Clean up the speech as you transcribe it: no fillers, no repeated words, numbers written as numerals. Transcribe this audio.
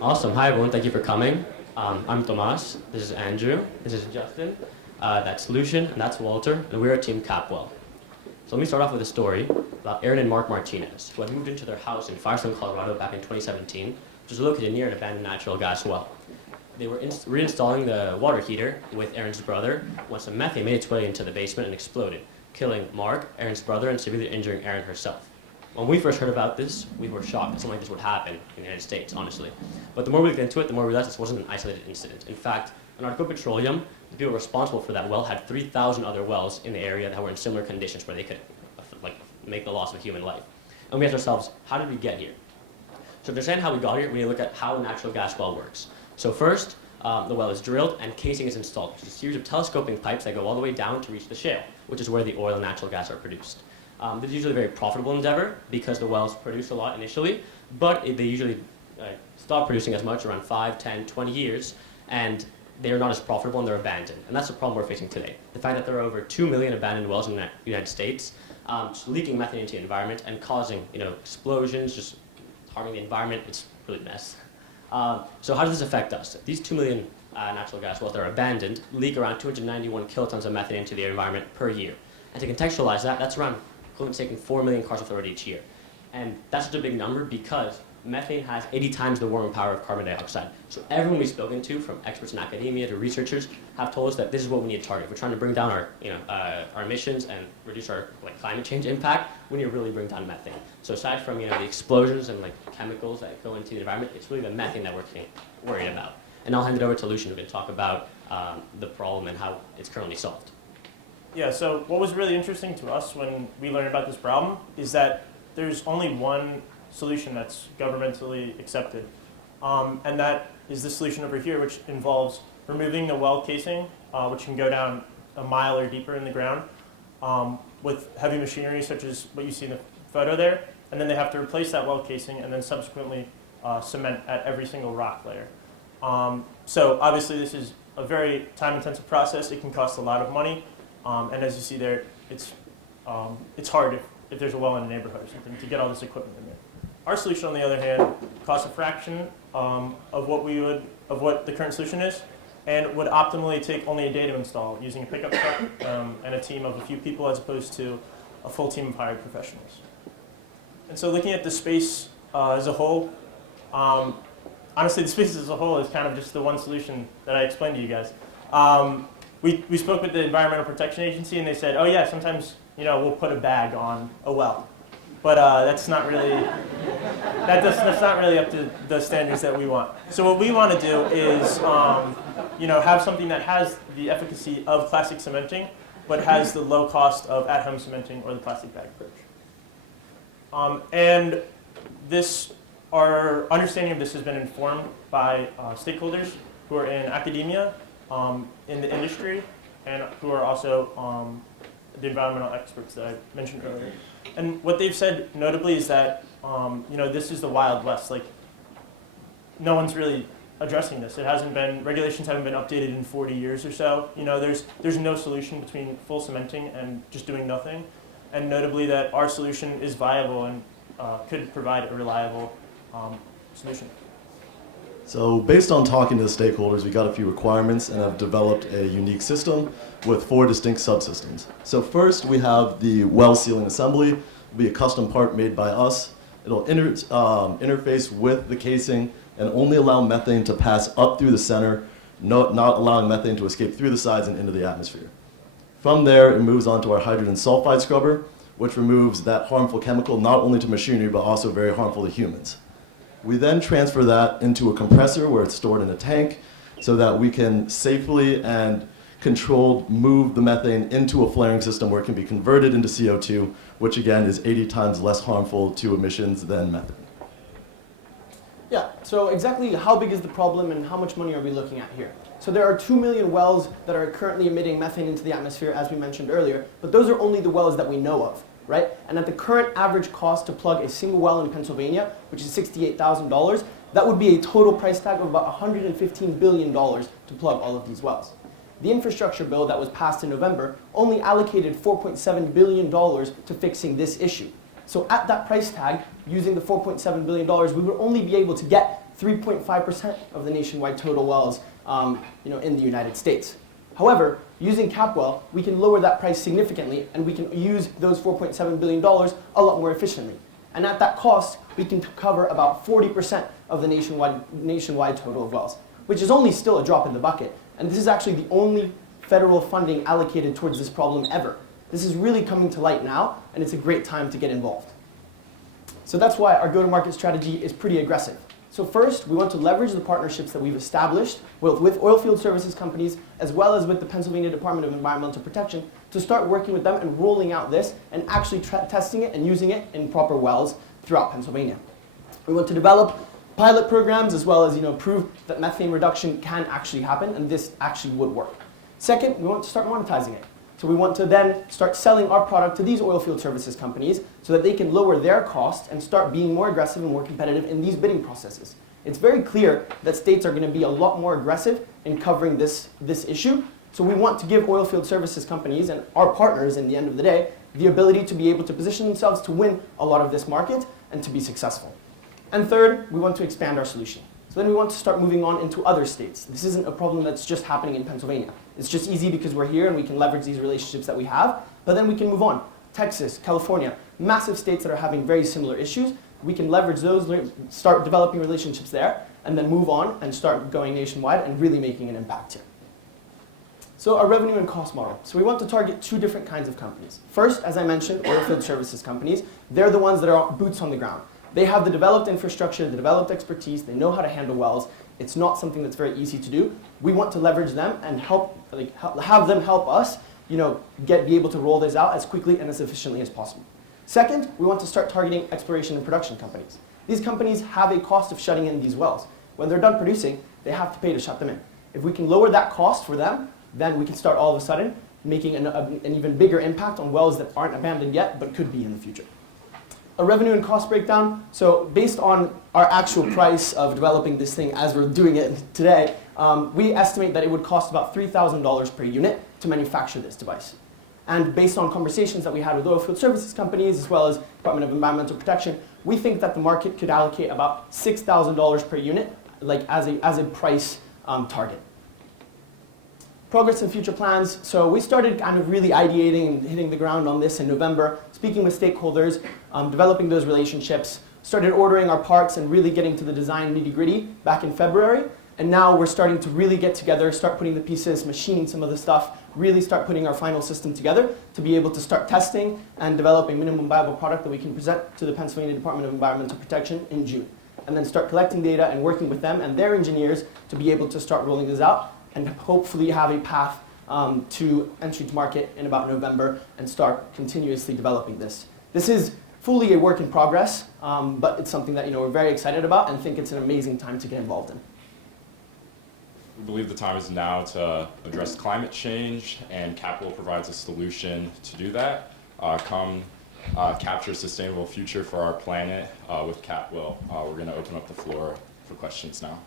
Awesome. Hi, everyone. Thank you for coming. I'm Tomas. This is Andrew. This is Justin. That's Lucian, and that's Walter, and we're Team Capwell. So let me start off with a story about Aaron and Mark Martinez, who had moved into their house in Firestone, Colorado back in 2017, which is located near an abandoned natural gas well. They were reinstalling the water heater with Aaron's brother when some methane made its way into the basement and exploded, killing Mark, Aaron's brother, and severely injuring Aaron herself. When we first heard about this, we were shocked that something like this would happen in the United States, honestly. But the more we looked into it, the more we realized this wasn't an isolated incident. In fact, Antarctica Petroleum, the people responsible for that well, had 3,000 other wells in the area that were in similar conditions where they could make the loss of a human life. And we asked ourselves, how did we get here? So to understand how we got here, we need to look at how a natural gas well works. So first, the well is drilled and casing is installed, which is a series of telescoping pipes that go all the way down to reach the shale, which is where the oil and natural gas are produced. This is usually a very profitable endeavor because the wells produce a lot initially, but they usually stop producing as much around 5, 10, 20 years, and they are not as profitable and they're abandoned. And that's the problem we're facing today. The fact that there are over 2 million abandoned wells in the United States, just leaking methane into the environment and causing explosions, just harming the environment. It's really a mess. So how does this affect us? These 2 million natural gas wells that are abandoned leak around 291 kilotons of methane into the environment per year. And to contextualize that, that's around equivalent to taking 4 million cars off the road each year. And that's such a big number because methane has 80 times the warming power of carbon dioxide. So everyone we've spoken to, from experts in academia to researchers, have told us that this is what we need to target. If we're trying to bring down our emissions and reduce our climate change impact, we need to really bring down methane. So aside from the explosions and chemicals that go into the environment, it's really the methane that we're worried about. And I'll hand it over to Lucian who can talk about the problem and how it's currently solved. Yeah, so what was really interesting to us when we learned about this problem is that there's only one solution that's governmentally accepted. And that is the solution over here, which involves removing the well casing, which can go down a mile or deeper in the ground, with heavy machinery such as what you see in the photo there. And then they have to replace that well casing and then subsequently cement at every single rock layer. So obviously this is a very time-intensive process. It can cost a lot of money. And as you see there, it's hard if there's a well in a neighborhood or something to get all this equipment in there. Our solution, on the other hand, costs a fraction of what the current solution is, and would optimally take only a day to install using a pickup truck and a team of a few people as opposed to a full team of hired professionals. And so looking at the space as a whole, honestly, the space as a whole is kind of just the one solution that I explained to you guys. We spoke with the Environmental Protection Agency, and they said, oh yeah, sometimes we'll put a bag on a well. But that's not really that's not really up to the standards that we want. So what we want to do is have something that has the efficacy of classic cementing, but has the low cost of at-home cementing or the plastic bag approach. And our understanding of this has been informed by stakeholders who are in academia, in the industry, and who are also the environmental experts that I mentioned earlier. And what they've said notably is that this is the Wild West. No one's really addressing this. Regulations haven't been updated in 40 years or so. There's no solution between full cementing and just doing nothing. And notably that our solution is viable and could provide a reliable solution. So based on talking to the stakeholders, we got a few requirements and have developed a unique system with 4 distinct subsystems. So first we have the well sealing assembly. It'll be a custom part made by us. It'll interface with the casing and only allow methane to pass up through the center, not allowing methane to escape through the sides and into the atmosphere. From there, it moves on to our hydrogen sulfide scrubber, which removes that harmful chemical not only to machinery, but also very harmful to humans. We then transfer that into a compressor where it's stored in a tank so that we can safely and controlled move the methane into a flaring system where it can be converted into CO2, which again is 80 times less harmful to emissions than methane. Yeah, so exactly how big is the problem and how much money are we looking at here? So there are 2 million wells that are currently emitting methane into the atmosphere, as we mentioned earlier, but those are only the wells that we know of. Right? And at the current average cost to plug a single well in Pennsylvania, which is $68,000, that would be a total price tag of about $115 billion to plug all of these wells. The infrastructure bill that was passed in November only allocated $4.7 billion to fixing this issue. So at that price tag, using the $4.7 billion, we would only be able to get 3.5% of the nationwide total wells in the United States. However, using Capwell, we can lower that price significantly, and we can use those $4.7 billion a lot more efficiently. And at that cost, we can cover about 40% of the nationwide total of wells, which is only still a drop in the bucket. And this is actually the only federal funding allocated towards this problem ever. This is really coming to light now, and it's a great time to get involved. So that's why our go-to-market strategy is pretty aggressive. So first, we want to leverage the partnerships that we've established with oilfield services companies, as well as with the Pennsylvania Department of Environmental Protection, to start working with them and rolling out this and actually testing it and using it in proper wells throughout Pennsylvania. We want to develop pilot programs, as well as prove that methane reduction can actually happen, and this actually would work. Second, we want to start monetizing it. So we want to then start selling our product to these oilfield services companies so that they can lower their costs and start being more aggressive and more competitive in these bidding processes. It's very clear that states are going to be a lot more aggressive in covering this issue. So we want to give oilfield services companies and our partners, in the end of the day, the ability to be able to position themselves to win a lot of this market and to be successful. And third, we want to expand our solution. So then we want to start moving on into other states. This isn't a problem that's just happening in Pennsylvania. It's just easy because we're here and we can leverage these relationships that we have, but then we can move on. Texas, California, massive states that are having very similar issues. We can leverage those, start developing relationships there, and then move on and start going nationwide and really making an impact here. So our revenue and cost model. So we want to target two different kinds of companies. First, as I mentioned, oilfield services companies. They're the ones that are boots on the ground. They have the developed infrastructure, the developed expertise, they know how to handle wells. It's not something that's very easy to do. We want to leverage them and have them help us be able to roll this out as quickly and as efficiently as possible. Second, we want to start targeting exploration and production companies. These companies have a cost of shutting in these wells. When they're done producing, they have to pay to shut them in. If we can lower that cost for them, then we can start all of a sudden making an even bigger impact on wells that aren't abandoned yet but could be in the future. A revenue and cost breakdown. So based on our actual price of developing this thing as we're doing it today, we estimate that it would cost about $3,000 per unit to manufacture this device. And based on conversations that we had with oilfield services companies, as well as Department of Environmental Protection, we think that the market could allocate about $6,000 per unit as a price target. Progress and future plans. So we started kind of really ideating and hitting the ground on this in November, speaking with stakeholders, developing those relationships, started ordering our parts and really getting to the design nitty-gritty back in February. And now we're starting to really get together, start putting the pieces, machining some of the stuff, really start putting our final system together to be able to start testing and develop a minimum viable product that we can present to the Pennsylvania Department of Environmental Protection in June. And then start collecting data and working with them and their engineers to be able to start rolling this out and hopefully have a path to entry to market in about November and start continuously developing this. This is fully a work in progress, but it's something that we're very excited about and think it's an amazing time to get involved in. We believe the time is now to address climate change, and Capwell provides a solution to do that. Capture a sustainable future for our planet with Capwell. We're going to open up the floor for questions now.